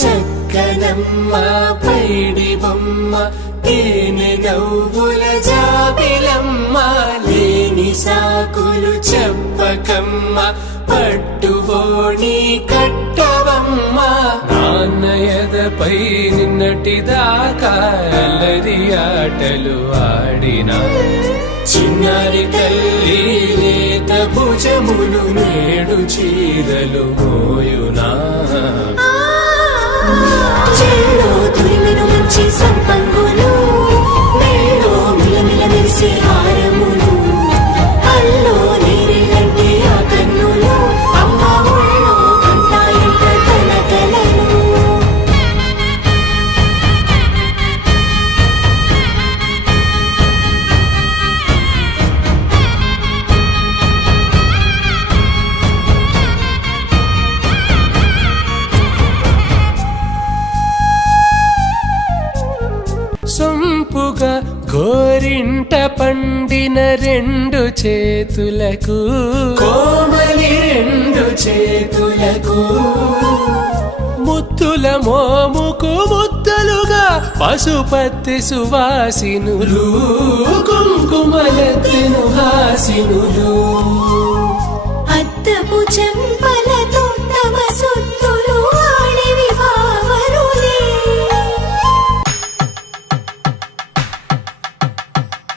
చక్కనమ్మ పైడి బొమ్మ తేనె నవ్వుల జాబిలమ్మ లేని సాకులు చెప్పకమ్మ పట్టువోణి కట్టవమ్మ నాన్నయదపై నిన్నటిదాకా అల్లరి ఆటలు ఆడినా చిన్నారి తల్లి లేత భుజములు నేడు చీరలు మోయునా చెల్లో తురిమిన మంచి సంపంగులు మెల్లో మిలమిల మెరిసే హారములు అల్లో నీరెళ్ళంటే ఆ కన్నులు అమ్మ ఒళ్ళో కంటాయంట తన కలలు సొంపుగా గోరింట పండిన రెండు చేతులకు కోమలి రెండు చేతులకు ముత్తుల మోముకు ముద్దలుగా పశుపతి సువాసినులు కుంకుమలెత్తెను హాసినులు అద్దపు చెంపలతో తమ సొత్తులు ఆడివి బావరులే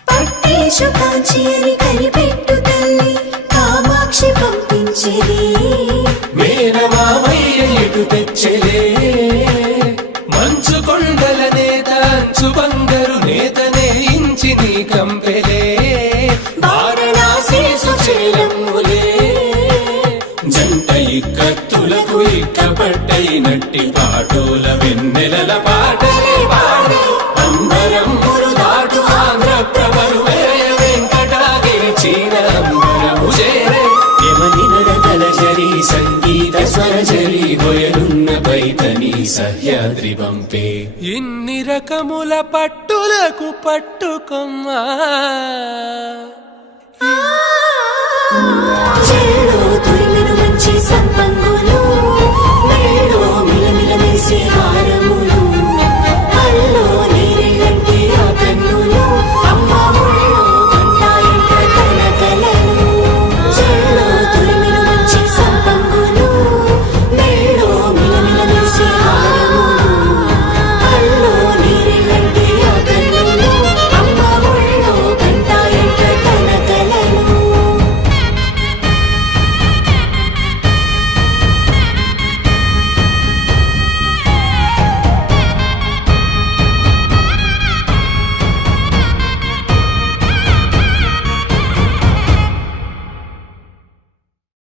పట్టేశు కాంచి అని కనిపెట్టు తల్లి కామాక్షి పంపించేది మేనమామయ్య ఎటు తెచ్చలే మంచు కొండల నేత అంచు బంగారు నేతనే ఇంచి నీ కంపెలే వారణాసి సుచేలమ్ములే జంట ఇక్కత్తులకు ఇక్కపట్టైనట్టి పాటోల వెన్నెలల పాటలే పాడే అంబరమ్ములు దాటు ఆంధ్ర ప్రభలు వేయ వెంకటాగిరి చీర అంబరము చేరే యమని నడకల జరి సంగీత స్వరజరి హొయలున్న పైతని సహ్యాద్రి పంపే ఇన్ని రకముల పట్టులకు పట్టుకొమ్మా